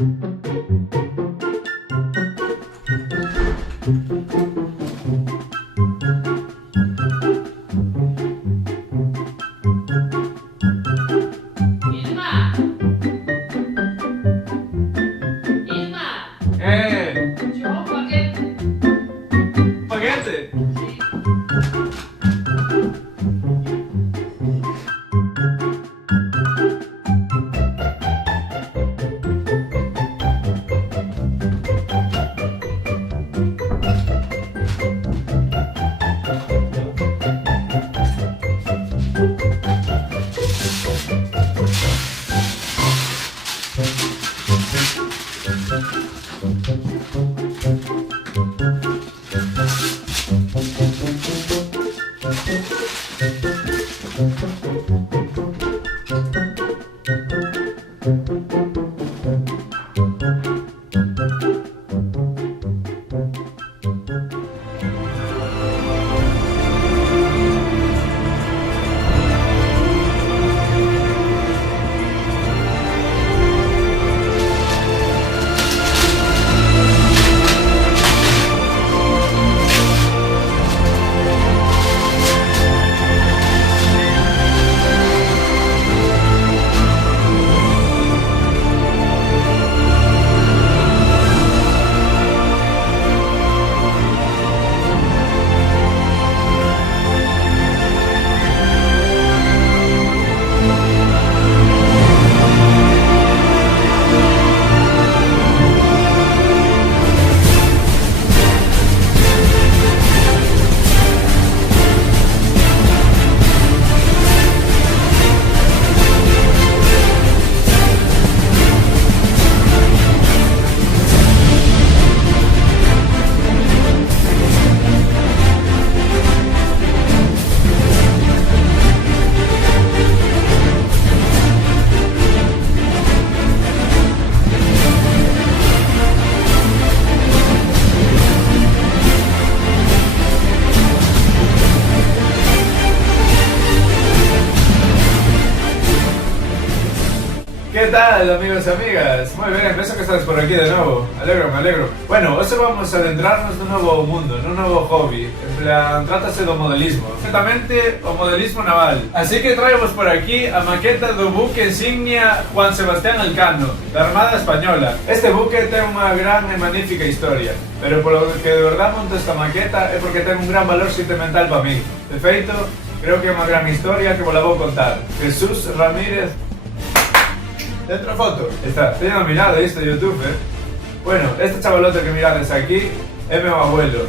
Isma, Isma, yo paquete. ¿Paquete? Sí. ¿Qué tal, amigos y amigas? Muy bien, eso que estás por aquí de nuevo. Me alegro. Bueno, hoy vamos a adentrarnos en un nuevo mundo, en un nuevo hobby. En plan, trátase do modelismo. Concretamente, o modelismo naval. Así que traemos por aquí a maqueta do buque insignia Juan Sebastián Elcano, da Armada Española. Este buque ten unha gran e magnífica historia, pero polo que de verdade monto esta maqueta é porque ten un gran valor sentimental para min. De feito, creo que é unha gran historia que vos la vou contar. Jesús Ramírez. Dentro foto. Está, teño mirado isto de YouTube, Bueno, este chavalote que mirades aquí é meu abuelo.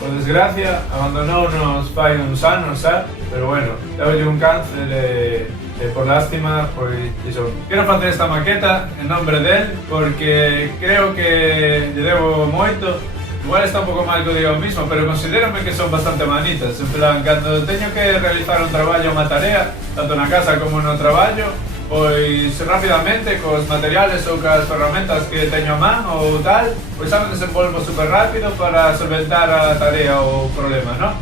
Por desgracia, abandonounos fai uns anos xa, pero bueno, deulle un cáncer e por lástima, pois iso. Quero facer esta maqueta en nombre del porque creo que lle debo moito. Igual está un pouco mal que o digo mismo, pero considérame que son bastante manitas. En plan, cando teño que realizar un traballo, unha tarea, tanto na casa como no traballo, pois rapidamente cos materiales ou cas ferramentas que teño a man ou tal, pois xa me desenvolvo super rápido para solventar a tarea ou problema, non?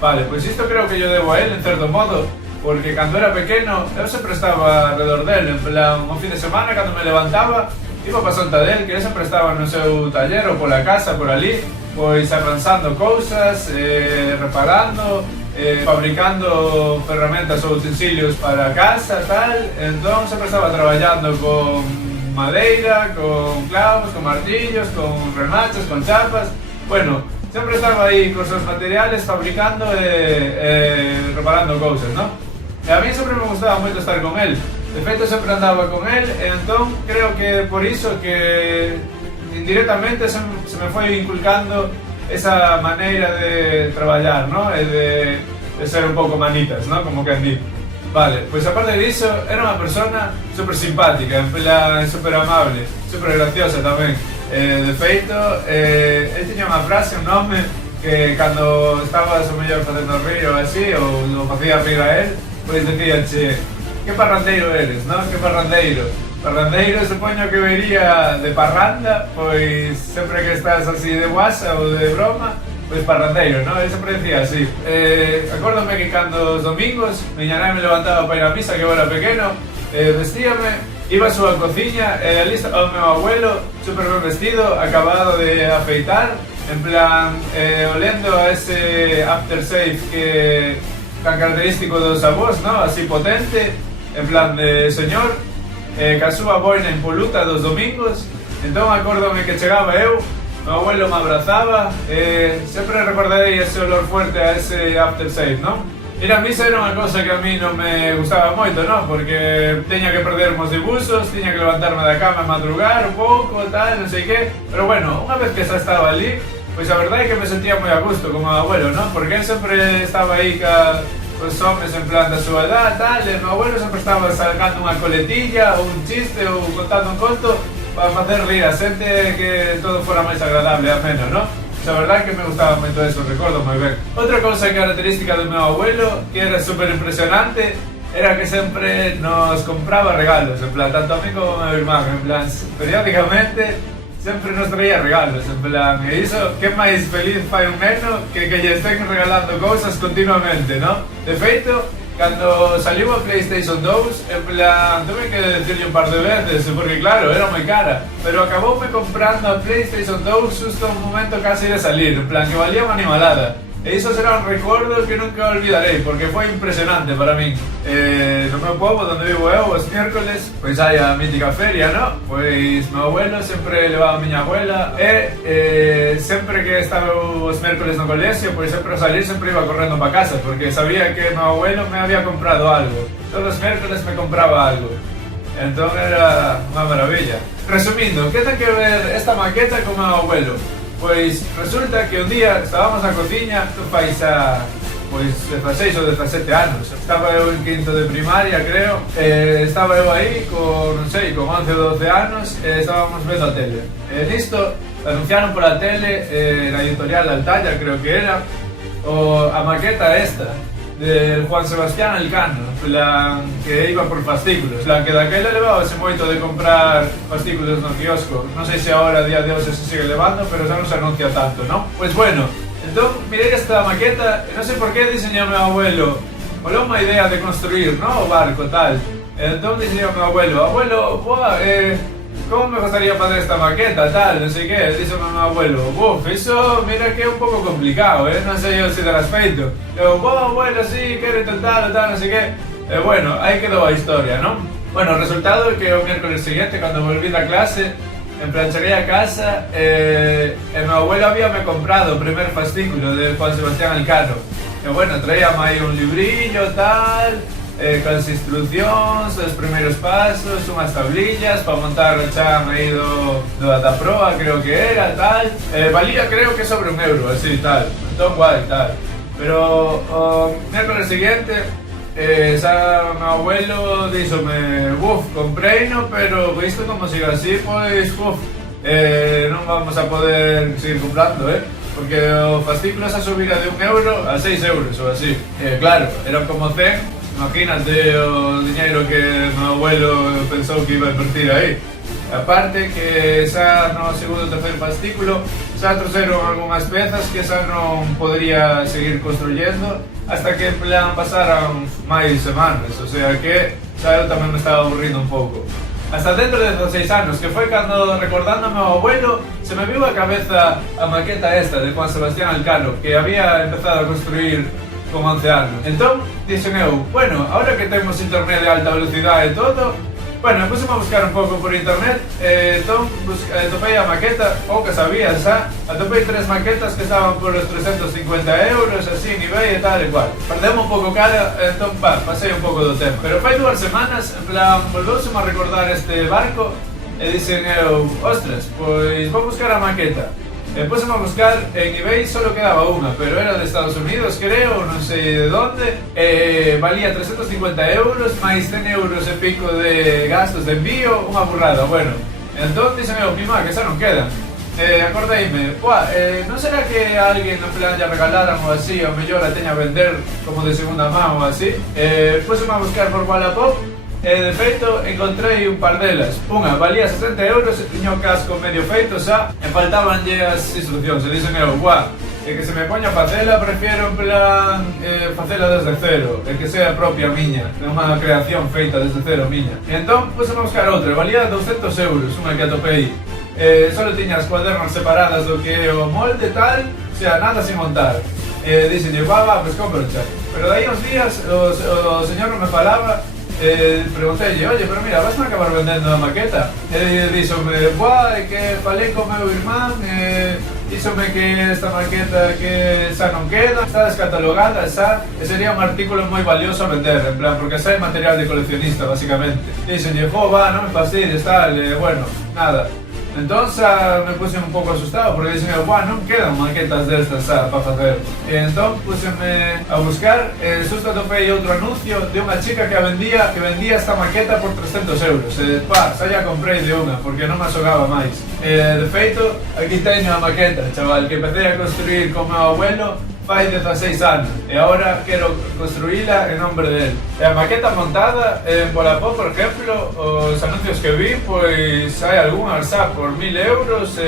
Vale, pois isto creo que yo debo a él en certo modo, porque cando era pequeno eu sempre estaba alrededor del, en plan, un fin de semana cando me levantaba iba pa sonta del, que eu sempre estaba no seu taller ou pola casa, por ali, pois arranzando cousas, reparando, fabricando ferramentas ou utensilios para casa, tal. Entón sempre estaba traballando con madeira, con clavos, con martillos, con remaches, con chapas. Bueno, sempre estaba aí con os materiales fabricando e reparando cousas, non? E a mí sempre me gustaba moito estar con él. De feito, sempre andaba con él, e entón creo que por iso que indirectamente se me foi inculcando esa maneira de traballar, ¿no? E de ser un pouco manitas, ¿no? Como que di. Vale, pois aparte diso, era unha persona super simpática, en plan, super amable, super graciosa tamén. De feito, el tiña unha frase, un nome, que cando estabas o mellor facendo río así, ou facía rir a él, pois decíache, que parrandeiro eres, ¿no? Que parrandeiro. Parrandeiro supoño que vería de parranda, pois sempre que estás así de guasa ou de broma, pois parrandeiro, ¿no? Ele sempre decía así. Acórdame que cando os domingos miña nai me levantaba para ir a misa, que eu era pequeno, vestíame iba a súa cociña e ali estaba o meu abuelo super ben vestido, acabado de afeitar, en plan, olendo a ese aftershave que tan característico dos avós, ¿no? Así potente, en plan de señor, ca súa boina impoluta dos domingos. Entón acórdome que chegaba eu, meu abuelo me abrazaba, sempre recordarei ese olor fuerte a ese aftershave, ¿no? Ir a misa era unha cosa que a mí non me gustaba moito, non? Porque teña que perder os dibuxos, tiña que levantarme da cama e madrugar un pouco, tal, non sei que. Pero bueno, unha vez que xa estaba ali, pois a verdade é que me sentía moi a gusto como abuelo, non? Porque él sempre estaba aí cos homes en plan da súa edad, tal, e meu abuelo sempre estaba sacando unha coletilla, ou un chiste, ou contando un conto para facer rir a xente, que todo fora máis agradable e ameno, non? A verdade que me gustaba moito eso, recordo moi ben. Outra cousa característica do meu abuelo, que era super impresionante, era que sempre nos compraba regalos, en plan, tanto a mí como a meu irmán, en plan, periódicamente sempre nos traía regalos, en plan, e iso, que máis feliz fai un neno que lle estén regalando cousas continuamente, non? De feito, cando saliu a PlayStation 2, en plan, tuve que decirle un par de veces, porque claro, era moi cara, pero acaboume comprando a PlayStation 2 justo un momento casi de salir, en plan, que valía unha animalada. E iso será un recordo que nunca olvidarei, porque foi impresionante para min. No meu pobo, onde vivo eu, os miércoles, pois hai a mítica feria, no? Pois meu abuelo sempre levaba a miña abuela e sempre que estaba os miércoles no colexio, pois sempre ao salir sempre iba correndo pa casa, porque sabía que meu abuelo me había comprado algo. Todos os miércoles me compraba algo. Entón era unha maravilla. Resumindo, que ten que ver esta maqueta con meu abuelo? Pois resulta que un día estábamos na cociña, tu fais a pois 16 ou 17 anos. Estaba eu en quinto de primaria, creo. Estaba eu aí con, non sei, con 11 ou 12 anos e estábamos vendo a tele. Nisto anunciaron pola tele, na editorial Altaya, creo que era, a maqueta esta del Juan Sebastián Elcano, plan, que iba por fascículos, plan, que daquela levábase moito de comprar fascículos no kiosco. Non sei se agora a día de hoxe se sigue levando, pero xa non se anuncia tanto, non? Pois bueno, entón mirei esta maqueta e non sei por que diseñou meu abuelo, molou unha idea de construir, non? O barco, tal. Entón diseñou meu abuelo, boa, como me gustaría facer esta maqueta, tal, non sei que, dixo meu abuelo, iso, mira que é un pouco complicado, non sei eu se darás feito. Eu, abuelo, sí, quero intentarlo, tal, non sei que. E bueno, aí quedou a historia, non? Bueno, o resultado é que o miércoles seguinte, cando volví da clase, en plan, cheguei a casa e meu abuelo habíame comprado o primer fascículo de Juan Sebastián Elcano. E bueno, traíame aí un librillo, tal, con as instruccións, os primeiros pasos, unhas tablillas para montar o chan aí da proa, creo que era, tal. Valía, creo que sobre €1, así, tal. Entón, guai, tal. Pero o miércoles seguinte, xa meu abuelo díxome, compreino, pero isto como siga así, pois, non vamos a poder seguir comprando, porque o fascículo xa subira de €1 a €6 ou así. Claro, eran como 100. Imagínate o diñeiro que meu abuelo pensou que iba a invertir aí. Aparte que xa no segundo ou terceiro fascículo xa trouxeron algunhas pezas que xa non podría seguir construyendo hasta que en plan pasaran máis semanas, o sea que xa eu tamén me estaba aburrindo un pouco. Hasta dentro de 16 anos, que foi cando, recordando a meu abuelo, se me viu a cabeza a maqueta esta de Juan Sebastián Elcano, que había empezado a construir con 11 anos. Entón, dixen eu, bueno, ahora que temos internet de alta velocidade e todo, bueno, puse a buscar un pouco por internet, entón topei a maqueta, poucas había xa, atopei 3 maquetas que estaban por os €350, así en eBay e tal e cual. Perdemos un pouco cara, entón, pasei un pouco do tema. Pero fai 2 semanas, en plan, volvouseme a recordar este barco, e dixen eu, ostras, pois vou buscar a maqueta. Puse a buscar en eBay, solo quedaba unha, pero era de Estados Unidos, creo, non sei de onde. Valía €350, máis €100 e pico de gastos de envío, unha burrada. Bueno, entón dixeme ao prima que xa non quedan. Acordeime, non será que a alguén en plan ya regalaran ou así, ou mellor a teña a vender como de segunda mão ou así. Puse a buscar por Wallapop. De feito, encontrei un par delas. Unha valía €60 e tiña o casco medio feito xa, e faltabanlle as instruccións. E dixen eu, que se me poña a facela, prefiro en plan facela desde cero, que sea propia miña, de unha creación feita desde cero miña. E entón, puse a buscar outra, valía 200 euros, unha que atopei. Solo tiña as cuadernas separadas do que é o molde tal, o sea, nada sin montar. Dixenlle, va, pues cómprocha. Pero de aí uns días, o señor non me falaba, preguntei, oye, pero mira, vas a acabar vendendo a maqueta? Díxome, é que falei co meu irmán, díxome que esta maqueta que xa non queda, está descatalogada, xa, e sería un artículo moi valioso a vender, en plan, porque xa é material de coleccionista, basicamente. Díxenlle, non me fastidies, tal, bueno, nada. Entón me puse un pouco asustado porque dixen, non quedan maquetas destas para facer. E entón puseme a buscar, xusto atopei outro anuncio de unha chica que vendía esta maqueta por 300 euros. Xa ya comprei de unha porque non me asogaba máis. De feito, aquí teño a maqueta, chaval, que empecé a construir con meu abuelo fai 16 anos e agora quero construíla en nombre dele. E a maqueta montada en Wallapop, por exemplo, os anuncios que vi, pois hai algunhas xa por 1000 euros,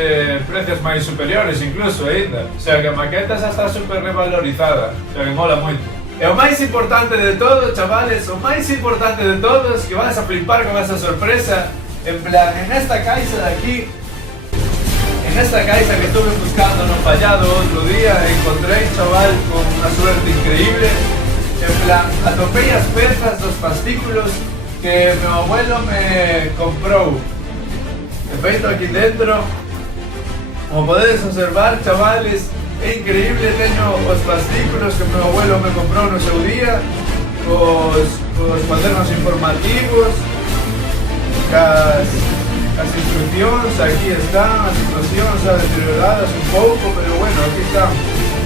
precios máis superiores incluso ainda. O sea que a maqueta xa está super revalorizada, o sea que mola moito. E o máis importante de todo, chavales, o máis importante de todo es que vas a flipar con esa sorpresa. En plan, en esta caixa de aquí, en esta caixa que estuve buscando no Fallado outro día, encontrei, chaval, con unha suerte increíble. En plan, atopei as pezas dos fascículos que meu abuelo me comprou. De feito, aquí dentro, como podedes observar, chavales, é increíble. Teño os fascículos que meu abuelo me comprou no seu día, os cuadernos informativos, as instruccións, aquí están, as instruccións xa deterioradas un pouco, pero bueno, aquí están.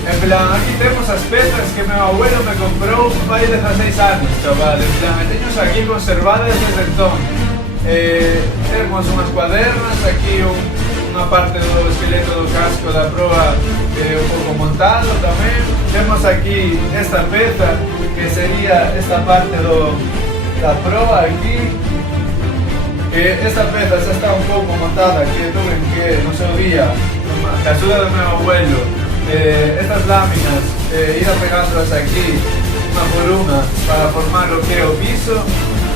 En plan, aquí temos as pezas que meu abuelo me comprou fai 16 anos, chaval. En plan, teños aquí conservadas desde entón. Temos unhas cuadernas, aquí unha parte do esqueleto do casco da proa un pouco montado tamén. Temos aquí esta peza, que sería esta parte da proa aquí. Esta peza xa está un pouco montada, que tuve que no seu día, a axuda do meu abuelo, estas láminas, ir pegándolas aquí, unha por unha, para formar o que é o piso,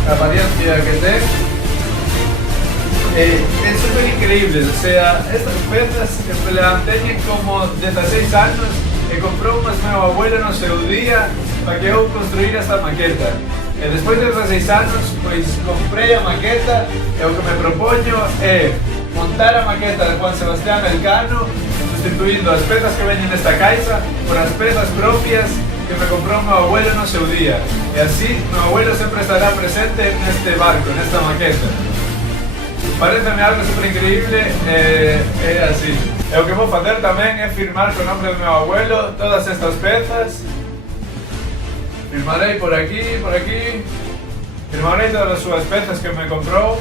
a apariencia que ten. É super increíble, o sea, estas pezas teñen como 16 anos e comprou máis meu abuelo no seu día para que eu construir esta maqueta. E despois de 16 anos, pois comprei a maqueta e o que me propoño é montar a maqueta de Juan Sebastián Elcano, sustituindo as pezas que veñen nesta caixa por as pezas propias que me comprou meu abuelo no seu día. E así, meu abuelo sempre estará presente neste barco, nesta maqueta. Pareceme algo super increíble, é así. E o que vou facer tamén é firmar co nome do meu abuelo todas estas pezas. Firmarei por aquí, firmarei todas as súas pezas que me comprou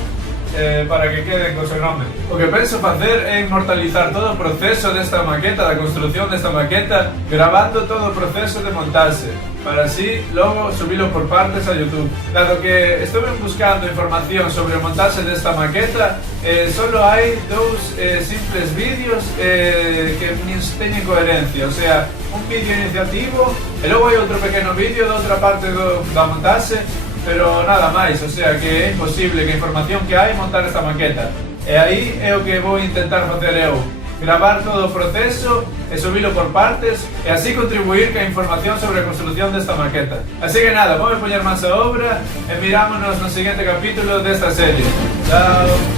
para que queden co seu nome. O que penso facer é inmortalizar todo o proceso desta maqueta, da construcción desta maqueta, grabando todo o proceso de montaxe, para así logo subilo por partes a YouTube. Dado que estuve buscando información sobre o montaxe desta maqueta, solo hai dous simples vídeos que teñen coherencia, o sea, un vídeo iniciativo e logo hai outro pequeno vídeo de outra parte da montaxe, pero nada máis, o sea que é imposible que a información que hai montar esta maqueta. E aí é o que vou intentar facer eu, gravar todo o proceso e subilo por partes e así contribuir ca información sobre a construcción desta maqueta. Así que nada, vamos poñer máis a obra e mirámonos no seguinte capítulo desta serie. Chao!